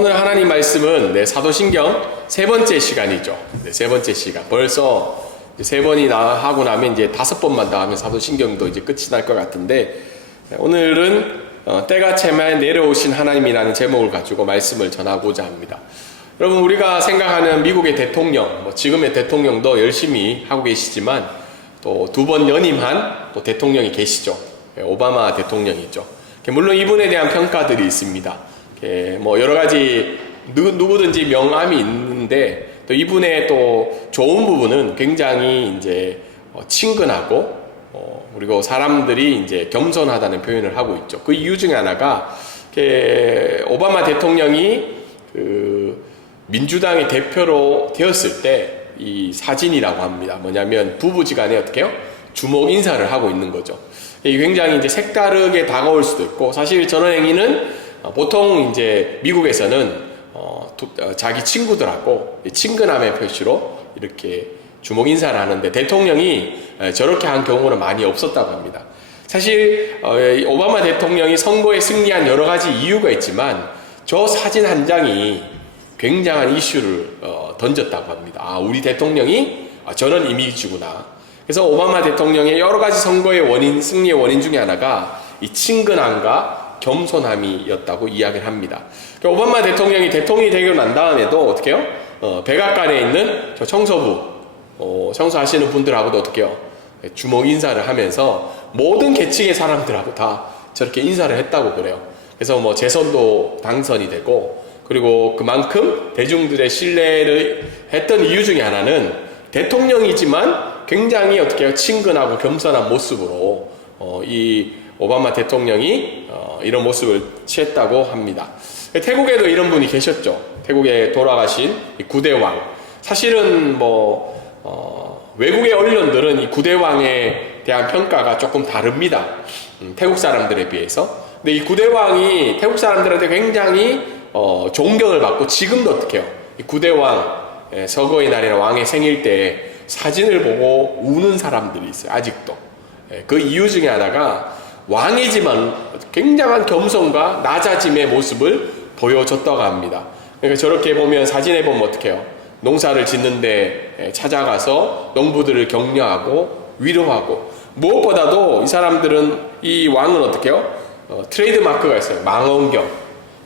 오늘 하나님 말씀은 사도신경 세 번째 시간이죠. 세 번째 시간. 벌써 세 번이나 하고 나면 이제 5번만 더 하면 사도신경도 이제 끝이 날 것 같은데, 오늘은 때가 차면 내려오신 하나님이라는 제목을 가지고 말씀을 전하고자 합니다. 여러분, 우리가 생각하는 미국의 대통령, 지금의 대통령도 열심히 하고 계시지만 또 2번 연임한 또 대통령이 계시죠. 오바마 대통령이죠. 물론 이분에 대한 평가들이 있습니다. 여러 가지 누구든지 명암이 있는데, 또 이분의 또 좋은 부분은 굉장히 이제 친근하고 그리고 사람들이 이제 겸손하다는 표현을 하고 있죠. 그 이유 중에 하나가 오바마 대통령이 민주당의 대표로 되었을 때 이 사진이라고 합니다. 뭐냐면 부부지간에 어떻게 해요? 주먹 인사를 하고 있는 거죠. 굉장히 이제 색다르게 다가올 수도 있고, 사실 저런 행위는 보통 이제 미국에서는 자기 친구들하고 친근함의 표시로 이렇게 주먹 인사를 하는데, 대통령이 저렇게 한 경우는 많이 없었다고 합니다. 사실 오바마 대통령이 선거에 승리한 여러 가지 이유가 있지만 저 사진 한 장이 굉장한 이슈를 던졌다고 합니다. 우리 대통령이 저런 이미지구나. 그래서 오바마 대통령의 여러 가지 선거의 원인, 승리의 원인 중에 하나가 이 친근함과 겸손함이었다고 이야기를 합니다. 그러니까 오바마 대통령이 대통령이 되고 난 다음에도 어떻게 해요? 백악관에 있는 저 청소부, 청소하시는 분들하고도 어떻게 해요? 주먹 인사를 하면서 모든 계층의 사람들하고 다 저렇게 인사를 했다고 그래요. 그래서 재선도 당선이 되고, 그리고 그만큼 대중들의 신뢰를 했던 이유 중에 하나는 대통령이지만 굉장히 어떻게 해요? 친근하고 겸손한 모습으로 이 오바마 대통령이 이런 모습을 취했다고 합니다. 태국에도 이런 분이 계셨죠. 태국에 돌아가신 이 9대 왕. 사실은 외국의 언론들은 이 9대 왕에 대한 평가가 조금 다릅니다. 태국 사람들에 비해서. 근데 이 9대 왕이 태국 사람들한테 굉장히 존경을 받고, 지금도 어떻게 해요? 이 9대 왕, 서거의 날이나 왕의 생일 때 사진을 보고 우는 사람들이 있어요. 아직도. 그 이유 중에 하나가 왕이지만 굉장한 겸손과 낮아짐의 모습을 보여줬다고 합니다. 그러니까 저렇게 보면, 사진에 보면 어떻게 해요? 농사를 짓는데 찾아가서 농부들을 격려하고 위로하고, 무엇보다도 이 사람들은, 이 왕은 어떻게 해요? 트레이드 마크가 있어요. 망원경,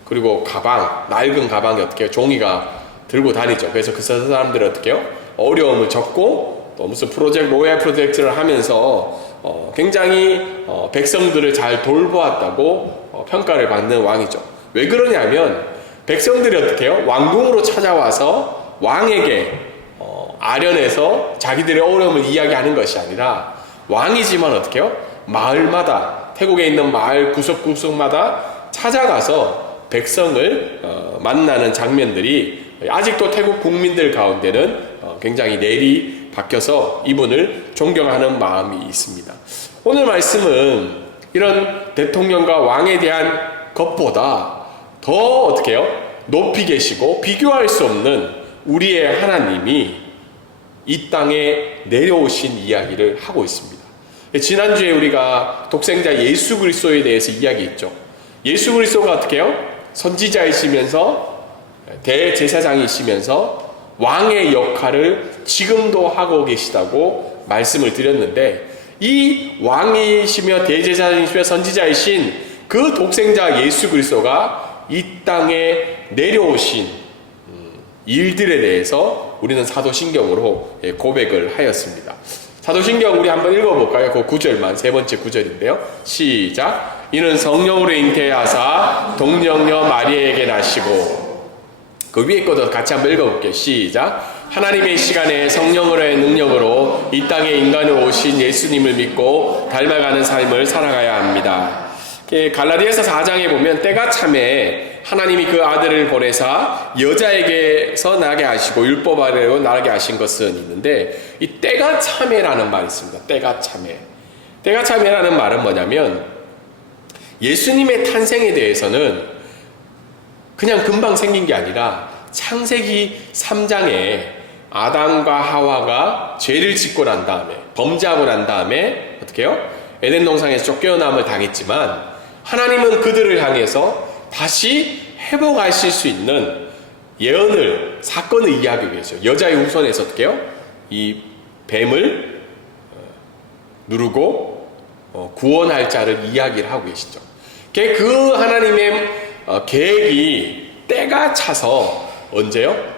그리고 가방, 낡은 가방이 어떻게 해요? 종이가 들고 다니죠. 그래서 그 사람들은 어떻게 해요? 어려움을 겪고 또 무슨 노예 프로젝트를 하면서 굉장히 백성들을 잘 돌보았다고 평가를 받는 왕이죠. 왜 그러냐면, 백성들이 어떻게 해요? 왕궁으로 찾아와서 왕에게 아련해서 자기들의 어려움을 이야기하는 것이 아니라, 왕이지만 어떻게 해요? 마을마다, 태국에 있는 마을 구석구석마다 찾아가서 백성을 만나는 장면들이 아직도 태국 국민들 가운데는 굉장히 내리 박혀서 이분을 존경하는 마음이 있습니다. 오늘 말씀은 이런 대통령과 왕에 대한 것보다 더 어떻게 해요? 높이 계시고 비교할 수 없는 우리의 하나님이 이 땅에 내려오신 이야기를 하고 있습니다. 지난주에 우리가 독생자 예수 그리스도에 대해서 이야기했죠. 예수 그리스도가 어떻게 해요? 선지자이시면서 대제사장이시면서 왕의 역할을 지금도 하고 계시다고 말씀을 드렸는데, 이 왕이시며 대제사장이시며 선지자이신 그 독생자 예수 그리스도가 이 땅에 내려오신 일들에 대해서 우리는 사도신경으로 고백을 하였습니다. 사도신경 우리 한번 읽어볼까요? 그 9절만, 세 번째 9절인데요. 시작. 이는 성령으로 잉태하사 동정녀 마리아에게 나시고, 그 위에 것도 같이 한번 읽어볼게요. 시작. 하나님의 시간에 성령으로의 능력으로 이 땅에 인간으로 오신 예수님을 믿고 닮아가는 삶을 살아가야 합니다. 갈라디아서 4장에 보면 때가 참에 하나님이 그 아들을 보내사 여자에게서 나게 하시고 율법 아래로 나게 하신 것은 있는데, 이 때가 참에라는 말이 있습니다. 때가 참에. 때가 참에라는 말은 뭐냐면, 예수님의 탄생에 대해서는 그냥 금방 생긴 게 아니라 창세기 3장에 아담과 하와가 죄를 짓고 난 다음에, 범죄하고 난 다음에 어떻게 해요? 에덴 동산에서 쫓겨남을 당했지만 하나님은 그들을 향해서 다시 회복하실 수 있는 예언을, 사건을 이야기하고 계셔. 여자의 후손에서 어떻게 해요? 이 뱀을 누르고 구원할 자를 이야기를 하고 계시죠. 그 하나님의 계획이 때가 차서 언제요?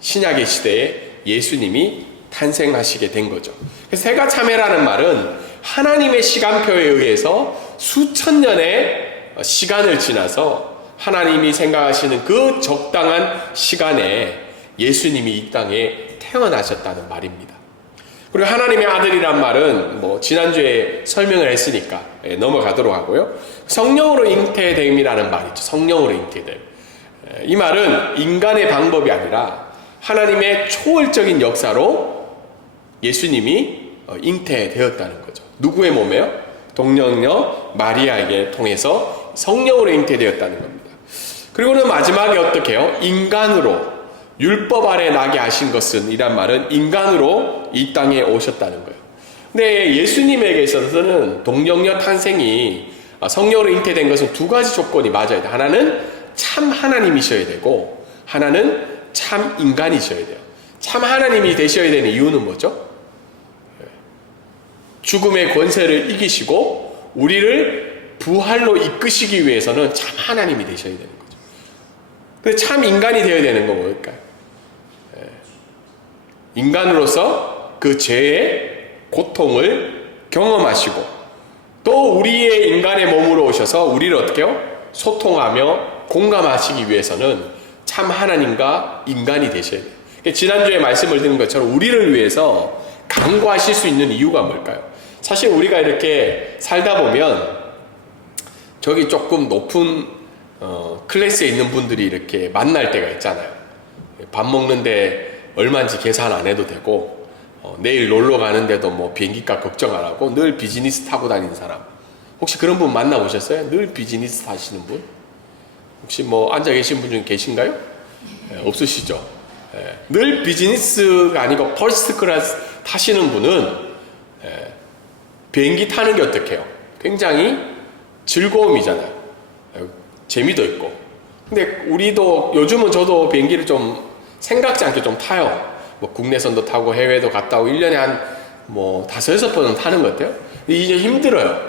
신약의 시대에 예수님이 탄생하시게 된 거죠. 그래서 새가 참회라는 말은 하나님의 시간표에 의해서 수천 년의 시간을 지나서 하나님이 생각하시는 그 적당한 시간에 예수님이 이 땅에 태어나셨다는 말입니다. 그리고 하나님의 아들이란 말은 지난주에 설명을 했으니까 넘어가도록 하고요. 성령으로 잉태됨이라는 말이죠. 성령으로 잉태됨. 이 말은 인간의 방법이 아니라 하나님의 초월적인 역사로 예수님이 잉태되었다는 거죠. 누구의 몸에요? 동정녀 마리아에게 통해서 성령으로 잉태되었다는 겁니다. 그리고는 마지막에 어떻게 해요? 인간으로 율법 아래 나게 하신 것은, 이란 말은 인간으로 이 땅에 오셨다는 거예요. 근데 예수님에게 있어서는 동정녀 탄생이 성령으로 잉태된 것은 두 가지 조건이 맞아야 돼요. 하나는 참 하나님이셔야 되고, 하나는 참 인간이셔야 돼요. 참 하나님이 되셔야 되는 이유는 뭐죠? 죽음의 권세를 이기시고 우리를 부활로 이끄시기 위해서는 참 하나님이 되셔야 되는 거죠. 근데 참 인간이 되어야 되는 건 뭘까요? 인간으로서 그 죄의 고통을 경험하시고 또 우리의 인간의 몸으로 오셔서 우리를 어떻게 해요? 소통하며 공감하시기 위해서는 참 하나님과 인간이 되셔야 돼요. 지난주에 말씀을 드린 것처럼 우리를 위해서 강구하실 수 있는 이유가 뭘까요? 사실 우리가 이렇게 살다 보면 저기 조금 높은 클래스에 있는 분들이 이렇게 만날 때가 있잖아요. 밥 먹는데 얼마인지 계산 안 해도 되고, 내일 놀러 가는데도 비행기값 걱정 안 하고 늘 비즈니스 타고 다니는 사람. 혹시 그런 분 만나보셨어요? 늘 비즈니스 타시는 분? 혹시 앉아 계신 분 중에 계신가요? 없으시죠? 늘 비즈니스가 아니고 퍼스트 클래스 타시는 분은 비행기 타는 게 어떡해요? 굉장히 즐거움이잖아요. 재미도 있고. 근데 우리도 요즘은 저도 비행기를 좀 생각지 않게 좀 타요. 국내선도 타고 해외도 갔다 오고 1년에 한 5-6번은 타는 것 같아요. 이제 힘들어요.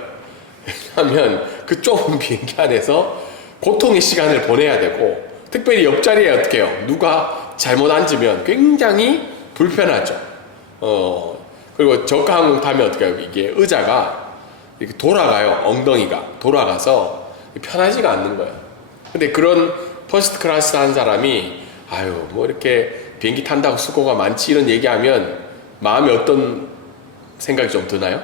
왜냐하면 그 좁은 비행기 안에서 고통의 시간을 보내야 되고, 특별히 옆자리에 어떻게 해요? 누가 잘못 앉으면 굉장히 불편하죠. 그리고 저가 항공 타면 어떻게 해요? 이게 의자가 이렇게 돌아가요. 엉덩이가 돌아가서 편하지가 않는 거예요. 근데 그런 퍼스트 클래스 한 사람이 이렇게 비행기 탄다고 수고가 많지 이런 얘기하면 마음에 어떤 생각이 좀 드나요?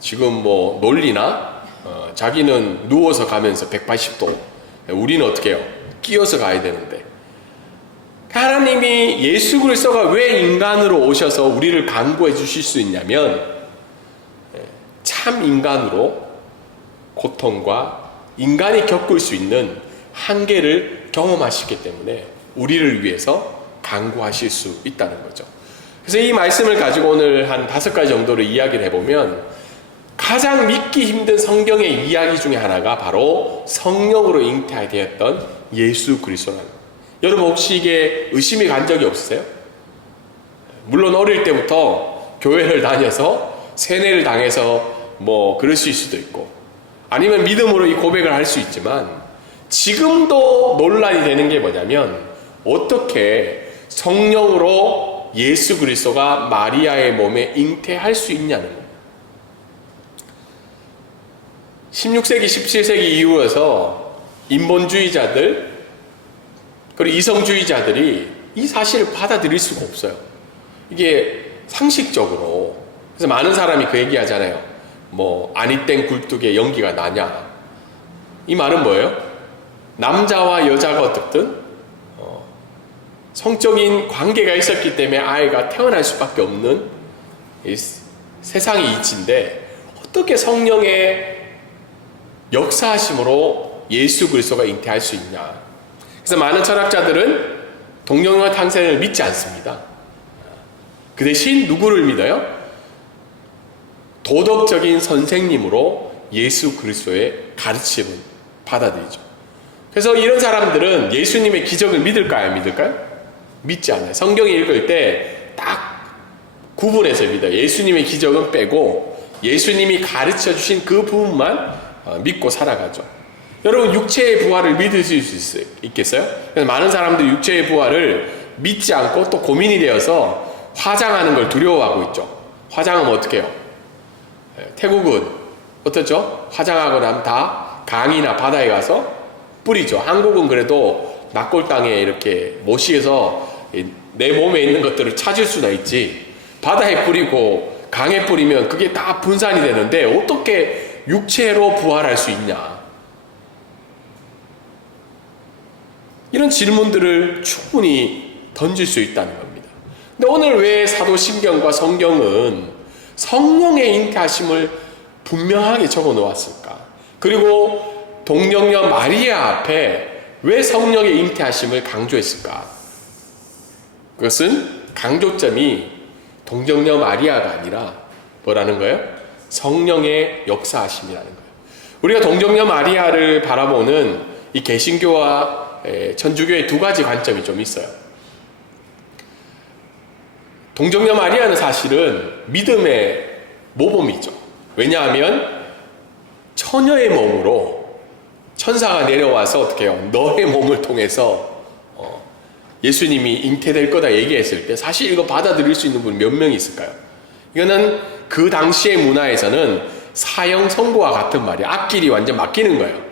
지금 논리나 자기는 누워서 가면서 180도, 우리는 어떻게 해요? 끼어서 가야 되는데, 하나님이 예수 그리스도가 왜 인간으로 오셔서 우리를 강구해 주실 수 있냐면 참 인간으로 고통과 인간이 겪을 수 있는 한계를 경험하시기 때문에 우리를 위해서 강구하실 수 있다는 거죠. 그래서 이 말씀을 가지고 오늘 한 5가지 정도를 이야기를 해보면, 가장 믿기 힘든 성경의 이야기 중에 하나가 바로 성령으로 잉태되었던 예수 그리스도라는 거예요. 여러분 혹시 이게 의심이 간 적이 없으세요? 물론 어릴 때부터 교회를 다녀서 세뇌를 당해서 그러실 수도 있고, 아니면 믿음으로 이 고백을 할 수 있지만, 지금도 논란이 되는 게 뭐냐면 어떻게 성령으로 예수 그리스도가 마리아의 몸에 잉태할 수 있냐는 거예요. 16세기, 17세기 이후에서 인본주의자들 그리고 이성주의자들이 이 사실을 받아들일 수가 없어요. 이게 상식적으로. 그래서 많은 사람이 그 얘기 하잖아요. 아니 땡 굴뚝에 연기가 나냐. 이 말은 뭐예요? 남자와 여자가 어떻든 성적인 관계가 있었기 때문에 아이가 태어날 수밖에 없는 세상의 이치인데, 어떻게 성령의 역사하심으로 예수 그리스도가 잉태할 수 있냐. 그래서 많은 철학자들은 동정녀 탄생을 믿지 않습니다. 그 대신 누구를 믿어요? 도덕적인 선생님으로 예수 그리스도의 가르침을 받아들이죠. 그래서 이런 사람들은 예수님의 기적을 믿을까요? 안 믿을까요? 믿지 않아요. 성경에 읽을 때 딱 구분해서 믿어요. 예수님의 기적은 빼고 예수님이 가르쳐 주신 그 부분만 믿고 살아가죠. 여러분, 육체의 부활을 믿으실 수 있겠어요? 그래서 많은 사람들이 육체의 부활을 믿지 않고 또 고민이 되어서 화장하는 걸 두려워하고 있죠. 화장하면 어떻게 해요? 태국은 어떻죠? 화장하고 나면 다 강이나 바다에 가서 뿌리죠. 한국은 그래도 낙골 땅에 이렇게 모시에서 내 몸에 있는 것들을 찾을 수나 있지. 바다에 뿌리고 강에 뿌리면 그게 다 분산이 되는데 어떻게 육체로 부활할 수 있냐? 이런 질문들을 충분히 던질 수 있다는 겁니다. 근데 오늘 왜 사도신경과 성경은 성령의 잉태하심을 분명하게 적어 놓았을까? 그리고 동정녀 마리아 앞에 왜 성령의 잉태하심을 강조했을까? 그것은 강조점이 동정녀 마리아가 아니라 뭐라는 거예요? 성령의 역사하심이라는 거예요. 우리가 동정녀 마리아를 바라보는 이 개신교와 천주교의 두 가지 관점이 좀 있어요. 동정녀 마리아는 사실은 믿음의 모범이죠. 왜냐하면 처녀의 몸으로 천사가 내려와서 어떻게 해요? 너의 몸을 통해서 예수님이 잉태될 거다 얘기했을 때 사실 이거 받아들일 수 있는 분 몇 명이 있을까요? 이거는 그 당시의 문화에서는 사형 선고와 같은 말이에요. 앞길이 완전 막히는 거예요.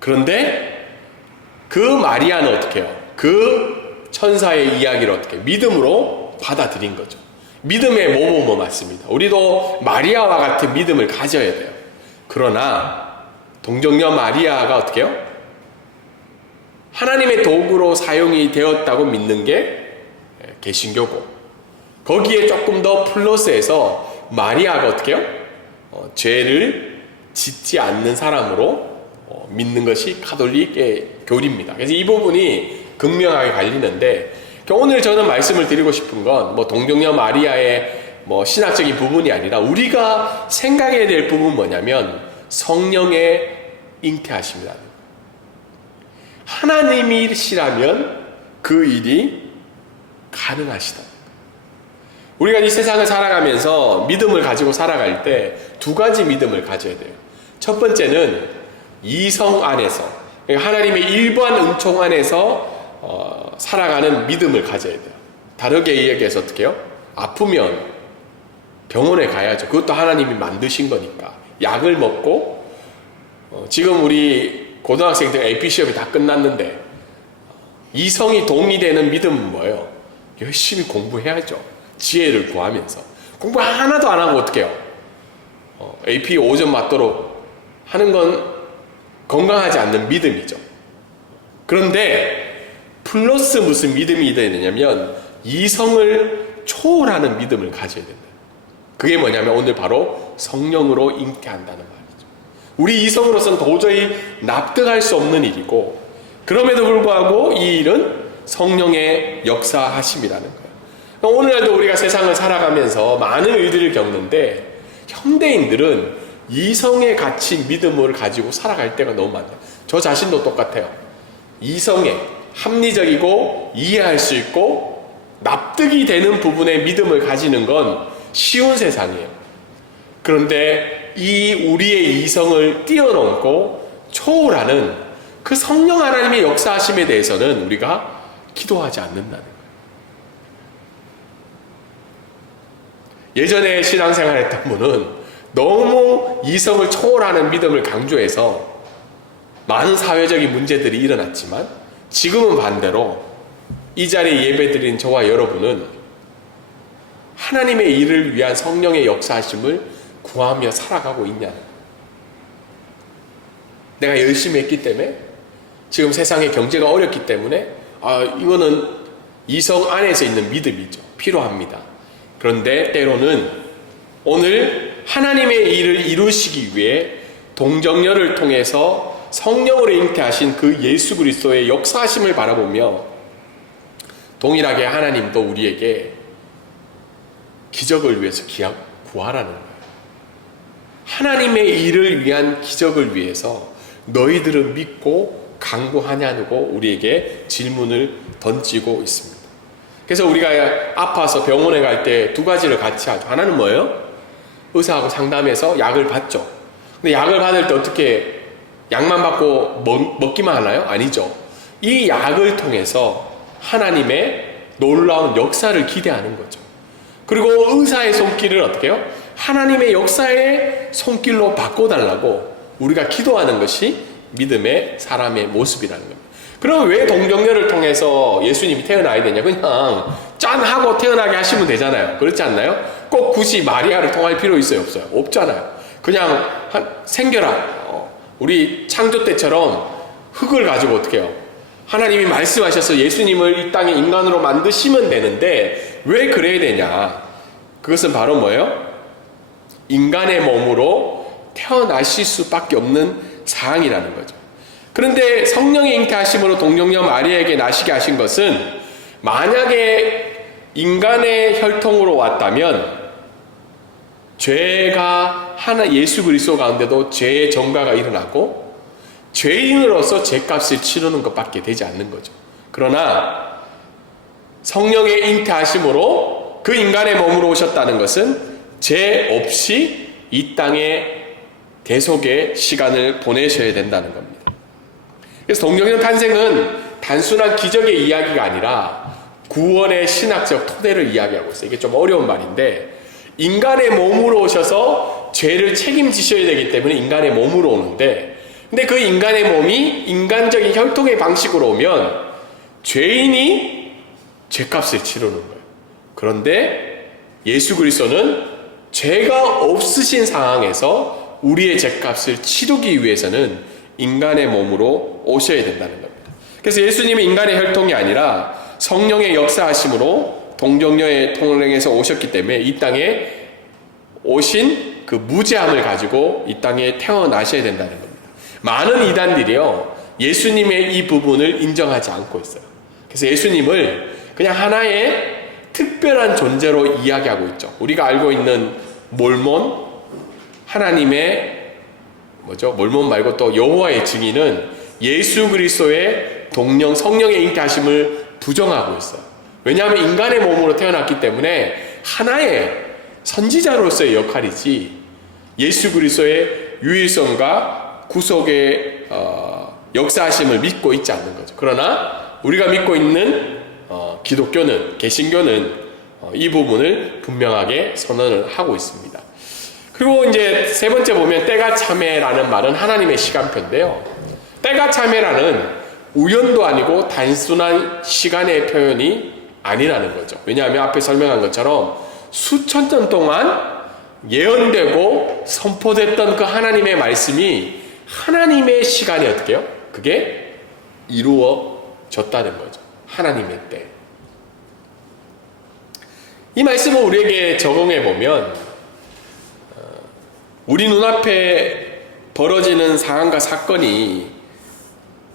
그런데 그 마리아는 어떻게 해요? 그 천사의 이야기를 어떻게 믿음으로 받아들인 거죠. 믿음의 모범은 맞습니다. 우리도 마리아와 같은 믿음을 가져야 돼요. 그러나 동정녀 마리아가 어떻게 해요? 하나님의 도구로 사용이 되었다고 믿는 게 개신교고, 거기에 조금 더 플러스해서 마리아가 어떻게 해요? 죄를 짓지 않는 사람으로 믿는 것이 가톨릭의 교리입니다. 그래서 이 부분이 극명하게 갈리는데, 오늘 저는 말씀을 드리고 싶은 건 뭐 동정녀 마리아의 뭐 신학적인 부분이 아니라 우리가 생각해야 될 부분은 뭐냐면 성령의 잉태하심이라는 거예요. 하나님이시라면 그 일이 가능하시다. 우리가 이 세상을 살아가면서 믿음을 가지고 살아갈 때 두 가지 믿음을 가져야 돼요. 첫 번째는 이성 안에서, 하나님의 일반 은총 안에서 살아가는 믿음을 가져야 돼요. 다르게 이야기해서 어떻게 해요? 아프면 병원에 가야죠. 그것도 하나님이 만드신 거니까. 약을 먹고, 지금 우리 고등학생들 AP 시험이 다 끝났는데 이성이 동의되는 믿음은 뭐예요? 열심히 공부해야죠. 지혜를 구하면서. 공부 하나도 안 하고 어떻게 해요? AP 5점 맞도록 하는 건 건강하지 않는 믿음이죠. 그런데 플러스 무슨 믿음이 돼야 되냐면 이성을 초월하는 믿음을 가져야 된다. 그게 뭐냐면 오늘 바로 성령으로 잉태한다는 말이죠. 우리 이성으로서는 도저히 납득할 수 없는 일이고, 그럼에도 불구하고 이 일은 성령의 역사하심이라는 거예요. 오늘날도 우리가 세상을 살아가면서 많은 일들을 겪는데 현대인들은 이성에 갇힌 믿음을 가지고 살아갈 때가 너무 많아요. 저 자신도 똑같아요. 이성에 합리적이고 이해할 수 있고 납득이 되는 부분의 믿음을 가지는 건 쉬운 세상이에요. 그런데 이 우리의 이성을 뛰어넘고 초월하는 그 성령 하나님의 역사하심에 대해서는 우리가 기도하지 않는다는 거예요. 예전에 신앙생활 했던 분은 너무 이성을 초월하는 믿음을 강조해서 많은 사회적인 문제들이 일어났지만, 지금은 반대로 이 자리에 예배드린 저와 여러분은 하나님의 일을 위한 성령의 역사하심을 구하며 살아가고 있냐. 내가 열심히 했기 때문에, 지금 세상의 경제가 어렵기 때문에 이거는 이성 안에서 있는 믿음이죠. 필요합니다. 그런데 때로는 오늘 하나님의 일을 이루시기 위해 동정녀를 통해서 성령으로 잉태하신 그 예수 그리스도의 역사하심을 바라보며 동일하게 하나님도 우리에게 기적을 위해서 구하라는 거예요. 하나님의 일을 위한 기적을 위해서 너희들은 믿고 강구하냐고 우리에게 질문을 던지고 있습니다. 그래서 우리가 아파서 병원에 갈 때 두 가지를 같이 하죠. 하나는 뭐예요? 의사하고 상담해서 약을 받죠. 근데 약을 받을 때 어떻게 약만 받고 먹기만 하나요? 아니죠. 이 약을 통해서 하나님의 놀라운 역사를 기대하는 거죠. 그리고 의사의 손길을 어떻게 해요? 하나님의 역사의 손길로 바꿔달라고 우리가 기도하는 것이 믿음의 사람의 모습이라는 겁니다. 그럼 왜 동정녀를 통해서 예수님이 태어나야 되냐? 그냥 짠 하고 태어나게 하시면 되잖아요. 그렇지 않나요? 꼭 굳이 마리아를 통할 필요 있어요? 없어요? 없잖아요. 그냥 생겨라. 우리 창조 때처럼 흙을 가지고 어떻게 해요? 하나님이 말씀하셔서 예수님을 이 땅에 인간으로 만드시면 되는데 왜 그래야 되냐? 그것은 바로 뭐예요? 인간의 몸으로 태어나실 수밖에 없는 사항이라는 거죠. 그런데 성령의 잉태하심으로 동정녀 마리아에게 나시게 하신 것은 만약에 인간의 혈통으로 왔다면 죄가 하나 예수 그리스도 가운데도 죄의 전가가 일어나고 죄인으로서 죄값을 치르는 것밖에 되지 않는 거죠. 그러나 성령의 잉태하심으로 그 인간의 몸으로 오셨다는 것은 죄 없이 이 땅에 대속의 시간을 보내셔야 된다는 겁니다. 그래서 동정녀 탄생은 단순한 기적의 이야기가 아니라 구원의 신학적 토대를 이야기하고 있어요. 이게 좀 어려운 말인데 인간의 몸으로 오셔서 죄를 책임지셔야 되기 때문에 인간의 몸으로 오는데 근데 그 인간의 몸이 인간적인 혈통의 방식으로 오면 죄인이 죄값을 치르는 거예요. 그런데 예수 그리스도는 죄가 없으신 상황에서 우리의 죄값을 치르기 위해서는 인간의 몸으로 오셔야 된다는 겁니다. 그래서 예수님은 인간의 혈통이 아니라 성령의 역사하심으로 동정녀의 통행에서 오셨기 때문에 이 땅에 오신 그 무죄함을 가지고 이 땅에 태어나셔야 된다는 겁니다. 많은 이단들이요 예수님의 이 부분을 인정하지 않고 있어요. 그래서 예수님을 그냥 하나의 특별한 존재로 이야기하고 있죠. 우리가 알고 있는 몰몬, 하나님의 몰몬 말고 또 여호와의 증인은 예수 그리스도의 동령 성령의 잉태하심을 부정하고 있어요. 왜냐하면 인간의 몸으로 태어났기 때문에 하나의 선지자로서의 역할이지 예수 그리스도의 유일성과 구속의 역사하심을 믿고 있지 않는 거죠. 그러나 우리가 믿고 있는 기독교는, 개신교는 이 부분을 분명하게 선언을 하고 있습니다. 그리고 이제 세 번째 보면 때가 참해라는 말은 하나님의 시간표인데요. 때가 참해라는 우연도 아니고 단순한 시간의 표현이 아니라는 거죠. 왜냐하면 앞에 설명한 것처럼 수천 년 동안 예언되고 선포됐던 그 하나님의 말씀이 하나님의 시간이 어떻게 해요? 그게 이루어졌다는 거죠. 하나님의 때. 이 말씀을 우리에게 적용해 보면 우리 눈앞에 벌어지는 상황과 사건이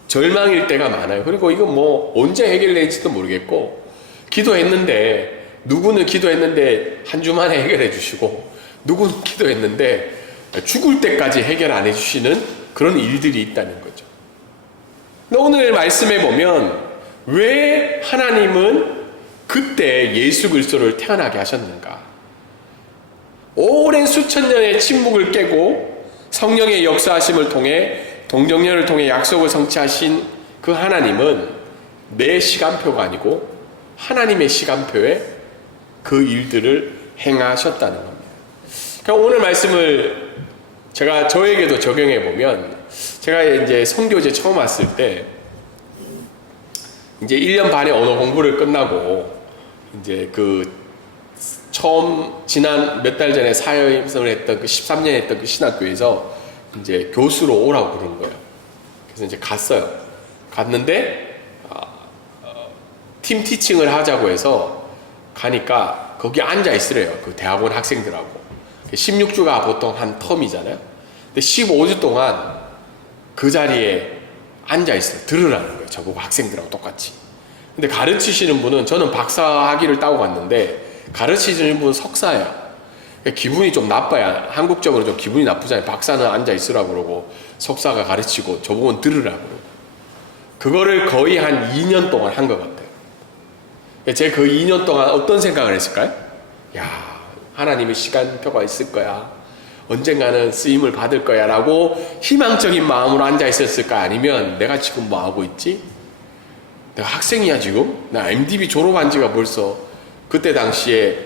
절망일 때가 많아요. 그리고 이거 뭐 언제 해결될지도 모르겠고 기도했는데 누구는 기도했는데 한 주 만에 해결해 주시고 누구는 기도했는데 죽을 때까지 해결 안 해주시는 그런 일들이 있다는 거죠. 오늘 말씀해 보면 왜 하나님은 그때 예수 그리스도를 태어나게 하셨는가? 오랜 수천 년의 침묵을 깨고 성령의 역사하심을 통해 동정녀를 통해 약속을 성취하신 그 하나님은 내 시간표가 아니고 하나님의 시간표에 그 일들을 행하셨다는 겁니다. 그러니까 오늘 말씀을 제가 저에게도 적용해 보면 제가 이제 선교제 처음 왔을 때 이제 1년 반의 언어 공부를 끝나고 이제 그 처음 지난 몇 달 전에 사역을 했던 그 13년 했던 그 신학교에서 이제 교수로 오라고 그러는 거예요. 그래서 이제 갔어요. 갔는데 팀 티칭을 하자고 해서 가니까 거기 앉아 있으래요. 그 대학원 학생들하고 16주가 보통 한 텀이잖아요. 근데 15주 동안 그 자리에 앉아 있어요. 들으라는 거예요. 저보고 학생들하고 똑같이. 근데 가르치시는 분은 저는 박사 학위를 따고 갔는데 가르치시는 분은 석사예요. 기분이 좀 나빠야, 한국적으로 좀 기분이 나쁘잖아요. 박사는 앉아 있으라고 그러고 석사가 가르치고 저보고는 들으라고 그러고. 그거를 거의 한 2년 동안 한 것 같아요. 제가 그 2년 동안 어떤 생각을 했을까요? 야, 하나님의 시간표가 있을 거야. 언젠가는 쓰임을 받을 거야 라고 희망적인 마음으로 앉아 있었을까? 아니면 내가 지금 뭐 하고 있지? 내가 학생이야 지금? 나 MDB 졸업한 지가 벌써 그때 당시에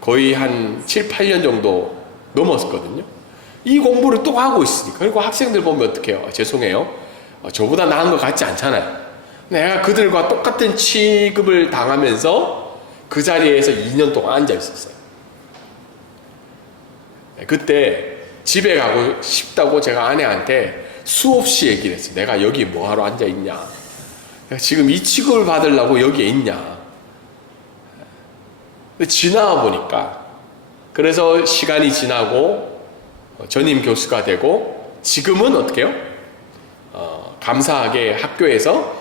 거의 한 7, 8년 정도 넘었거든요. 이 공부를 또 하고 있으니까. 그리고 학생들 보면 어떡해요? 죄송해요. 저보다 나은 것 같지 않잖아요. 내가 그들과 똑같은 취급을 당하면서 그 자리에서 2년 동안 앉아 있었어요. 그때 집에 가고 싶다고 제가 아내한테 수없이 얘기를 했어요. 내가 여기 뭐하러 앉아 있냐? 내가 지금 이 취급을 받으려고 여기에 있냐? 근데 지나와 보니까, 그래서 시간이 지나고 전임 교수가 되고 지금은 어떻게 해요? 감사하게 학교에서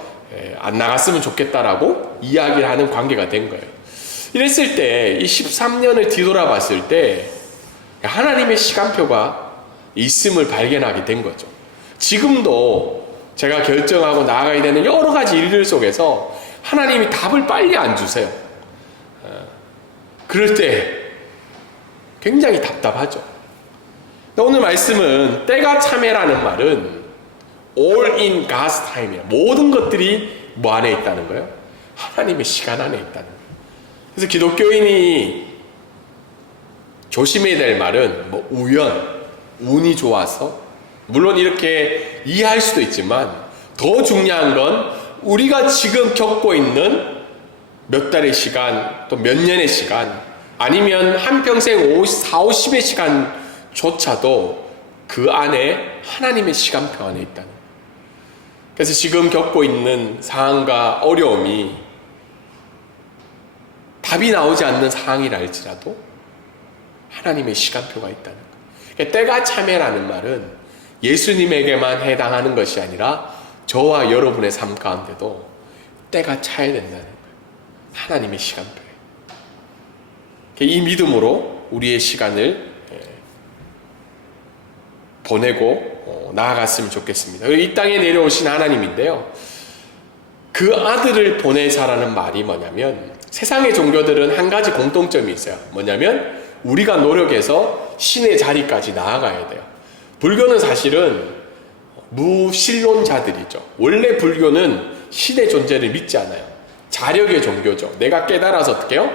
안 나갔으면 좋겠다라고 이야기를 하는 관계가 된 거예요. 이랬을 때 이 13년을 뒤돌아봤을 때 하나님의 시간표가 있음을 발견하게 된 거죠. 지금도 제가 결정하고 나아가야 되는 여러 가지 일들 속에서 하나님이 답을 빨리 안 주세요. 그럴 때 굉장히 답답하죠. 오늘 말씀은 때가 참회라는 말은 all in God's time이에요. 모든 것들이 뭐 안에 있다는 거예요? 하나님의 시간 안에 있다는 거예요. 그래서 기독교인이 조심해야 될 말은 뭐 운이 좋아서, 물론 이렇게 이해할 수도 있지만 더 중요한 건 우리가 지금 겪고 있는 몇 달의 시간, 또 몇 년의 시간, 아니면 한평생 50의 시간조차도 그 안에 하나님의 시간표 안에 있다는 거예요. 그래서 지금 겪고 있는 상황과 어려움이 답이 나오지 않는 상황이라 할지라도 하나님의 시간표가 있다는 거예요. 그러니까 때가 참회라는 말은 예수님에게만 해당하는 것이 아니라 저와 여러분의 삶 가운데도 때가 차야 된다는 거예요. 하나님의 시간표에. 이 믿음으로 우리의 시간을 보내고 나아갔으면 좋겠습니다. 이 땅에 내려오신 하나님인데요, 그 아들을 보내사라는 말이 뭐냐면, 세상의 종교들은 한 가지 공통점이 있어요. 뭐냐면 우리가 노력해서 신의 자리까지 나아가야 돼요. 불교는 사실은 무신론자들이죠. 원래 불교는 신의 존재를 믿지 않아요. 자력의 종교죠. 내가 깨달아서 어떻게 해요?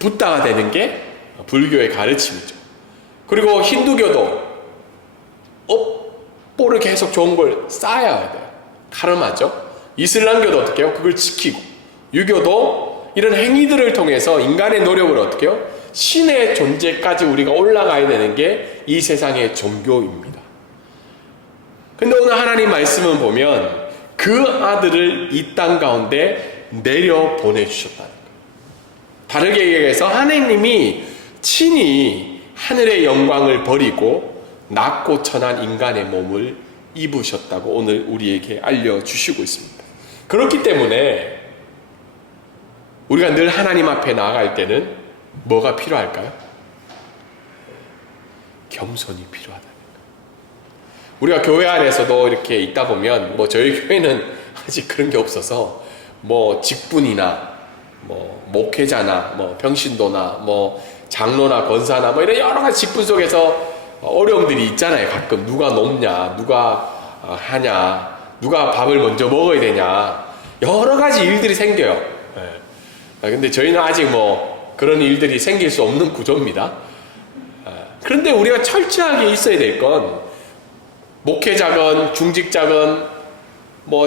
붓다가 되는 게 불교의 가르침이죠. 그리고 힌두교도 업보를 계속 좋은 걸 쌓아야 돼요. 카르마죠. 이슬람교도 어떻게 해요? 그걸 지키고, 유교도 이런 행위들을 통해서 인간의 노력을 어떻게 해요? 신의 존재까지 우리가 올라가야 되는 게 이 세상의 종교입니다. 근데 오늘 하나님 말씀을 보면 그 아들을 이 땅 가운데 내려 보내주셨다는 거예요. 다르게 얘기해서 하나님이 친히 하늘의 영광을 버리고 낮고 천한 인간의 몸을 입으셨다고 오늘 우리에게 알려주시고 있습니다. 그렇기 때문에 우리가 늘 하나님 앞에 나아갈 때는 뭐가 필요할까요? 겸손이 필요하다는 거예요. 우리가 교회 안에서도 이렇게 있다 보면, 저희 교회는 아직 그런 게 없어서 직분이나 목회자나 평신도나 장로나 권사나 이런 여러 가지 직분 속에서 어려움들이 있잖아요. 가끔 누가 높냐, 누가 하냐, 누가 밥을 먼저 먹어야 되냐, 여러 가지 일들이 생겨요. 근데 저희는 아직 그런 일들이 생길 수 없는 구조입니다. 그런데 우리가 철저하게 있어야 될 건, 목회자건 중직자건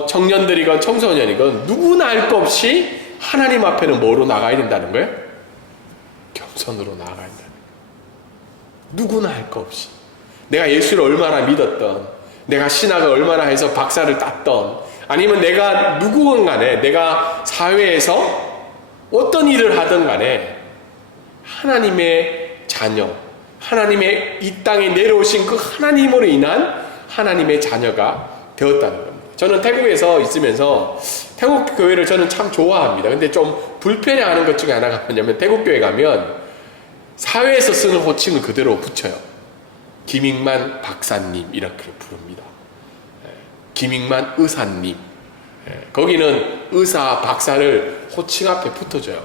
청년들이건 청소년이건 누구나 알 것 없이 하나님 앞에는 뭐로 나가야 된다는 거예요? 겸손으로 나가야 된다는 거예요. 누구나 알 것 없이. 내가 예수를 얼마나 믿었던, 내가 신학을 얼마나 해서 박사를 땄던, 아니면 내가 누구건 간에, 내가 사회에서 어떤 일을 하든 간에 하나님의 자녀, 하나님의 이 땅에 내려오신 그 하나님으로 인한 하나님의 자녀가 되었다는 겁니다. 저는 태국에서 있으면서 태국 교회를 저는 참 좋아합니다. 근데 좀 불편해하는 것 중에 하나가 뭐냐면, 태국 교회 가면 사회에서 쓰는 호칭을 그대로 붙여요. 김익만 박사님 이렇게 부릅니다. 김익만 의사님. 거기는 의사, 박사를 호칭 앞에 붙어줘요.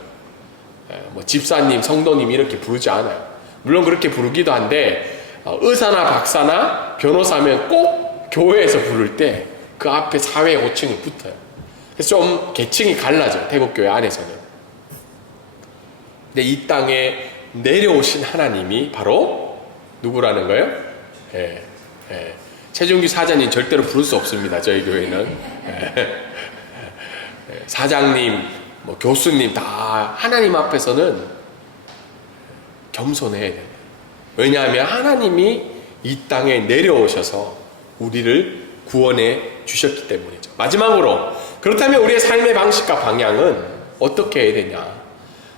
뭐 집사님, 성도님 이렇게 부르지 않아요. 물론 그렇게 부르기도 한데 의사나 박사나 변호사면 꼭 교회에서 부를 때 그 앞에 사회 호칭이 붙어요. 그래서 좀 계층이 갈라져요. 태국교회 안에서는. 근데 이 땅에 내려오신 하나님이 바로 누구라는 거예요? 최준규 사장님 절대로 부를 수 없습니다. 저희 교회는. 사장님, 뭐 교수님 다 하나님 앞에서는 겸손해야 돼요. 왜냐하면 하나님이 이 땅에 내려오셔서 우리를 구원해 주셨기 때문이죠. 마지막으로, 그렇다면 우리의 삶의 방식과 방향은 어떻게 해야 되냐?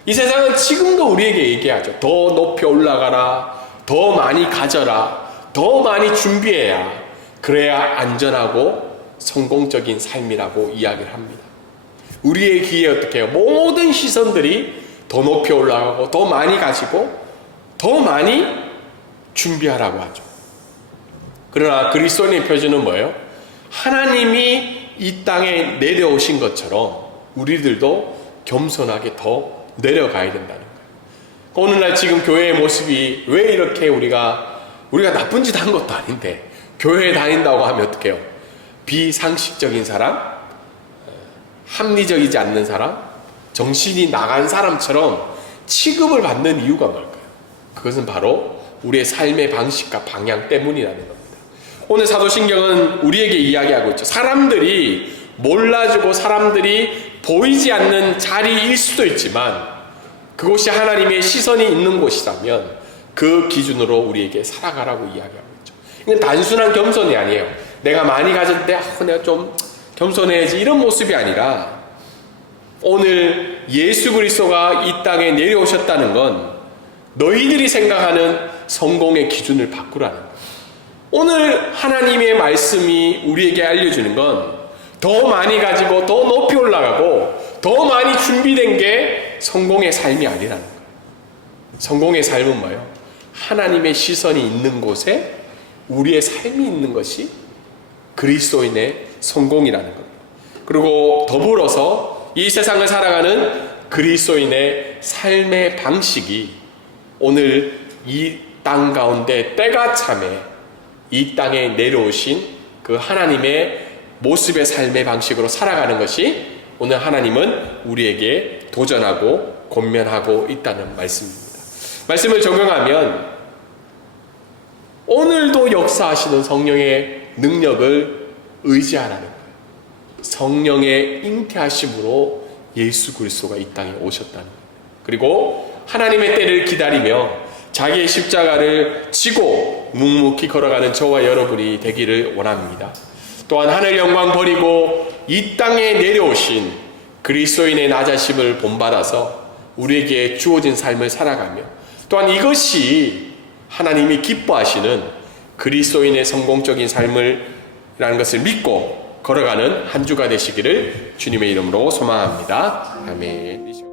이 세상은 지금도 우리에게 얘기하죠. 더 높이 올라가라, 더 많이 가져라, 더 많이 준비해야 그래야 안전하고 성공적인 삶이라고 이야기를 합니다. 우리의 귀에 어떻게 해요? 모든 시선들이 더 높이 올라가고 더 많이 가지고 더 많이 준비하라고 하죠. 그러나 그리스도인의 표준은 뭐예요? 하나님이 이 땅에 내려오신 것처럼 우리들도 겸손하게 더 내려가야 된다는 거예요. 오늘날 지금 교회의 모습이 왜 이렇게 우리가 나쁜 짓 한 것도 아닌데 교회에 다닌다고 하면 어떡해요? 비상식적인 사람, 합리적이지 않는 사람, 정신이 나간 사람처럼 취급을 받는 이유가 뭘까요? 그것은 바로 우리의 삶의 방식과 방향 때문이라는 겁니다. 오늘 사도신경은 우리에게 이야기하고 있죠. 사람들이 몰라주고 사람들이 보이지 않는 자리일 수도 있지만 그곳이 하나님의 시선이 있는 곳이라면 그 기준으로 우리에게 살아가라고 이야기하고 있죠. 이건 단순한 겸손이 아니에요. 내가 많이 가졌을 때 내가 좀 겸손해야지 이런 모습이 아니라 오늘 예수 그리스도가 이 땅에 내려오셨다는 건 너희들이 생각하는 성공의 기준을 바꾸라는 거예요. 오늘 하나님의 말씀이 우리에게 알려주는 건 더 많이 가지고 더 높이 올라가고 더 많이 준비된 게 성공의 삶이 아니라는 거예요. 성공의 삶은 뭐예요? 하나님의 시선이 있는 곳에 우리의 삶이 있는 것이 그리스도인의 성공이라는 겁니다. 그리고 더불어서 이 세상을 살아가는 그리스도인의 삶의 방식이 오늘 이 땅 가운데 때가 참에 이 땅에 내려오신 그 하나님의 모습의 삶의 방식으로 살아가는 것이 오늘 하나님은 우리에게 도전하고 권면하고 있다는 말씀입니다. 말씀을 적용하면 오늘도 역사하시는 성령의 능력을 의지하라는 거예요. 성령의 잉태하심으로 예수 그리스도가 이 땅에 오셨다는 거예요. 그리고 하나님의 때를 기다리며 자기의 십자가를 지고 묵묵히 걸어가는 저와 여러분이 되기를 원합니다. 또한 하늘 영광 버리고 이 땅에 내려오신 그리스도인의 낮아심을 본받아서 우리에게 주어진 삶을 살아가며 또한 이것이 하나님이 기뻐하시는 그리스도인의 성공적인 삶이라는 것을 믿고 걸어가는 한 주가 되시기를 주님의 이름으로 소망합니다. 아멘.